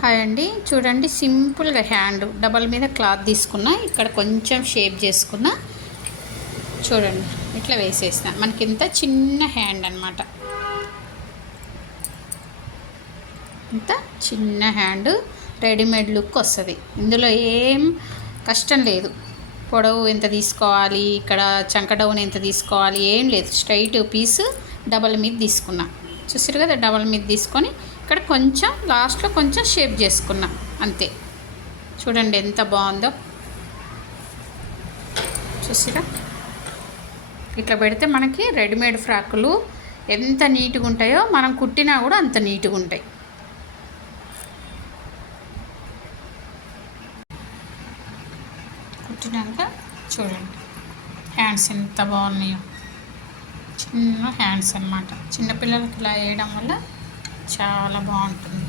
Hi అండి, చూడండి సింపుల్గా హ్యాండ్ డబల్ మీద క్లాత్ తీసుకున్నా, ఇక్కడ కొంచెం షేప్ చేసుకున్నా. చూడండి ఇట్లా వేసేసిన, మనకి ఇంత చిన్న హ్యాండ్ అనమాట. ఇంత చిన్న హ్యాండ్ రెడీమేడ్ లుక్ వస్తుంది. ఇందులో ఏం కష్టం లేదు. పొడవు ఎంత తీసుకోవాలి, ఇక్కడ చంక డౌన్ ఎంత తీసుకోవాలి ఏం లేదు. స్ట్రైట్ పీస్ డబల్ మీద తీసుకున్నా. చూసారు కదా, డబల్ మీద తీసుకొని ఇక్కడ కొంచెం లాస్ట్లో కొంచెం షేప్ చేసుకున్నా అంతే. చూడండి ఎంత బాగుందో. చూసిరా, ఇట్లా పెడితే మనకి రెడీమేడ్ ఫ్రాకులు ఎంత నీట్గా ఉంటాయో మనం కుట్టినా కూడా అంత నీట్గా ఉంటాయి. కుట్టినాక చూడండి హ్యాండ్స్ ఎంత బాగున్నాయో. చిన్న హ్యాండ్స్ అన్నమాట. చిన్నపిల్లలకి ఇలా వేయడం వల్ల చాలా బాగుంటుంది.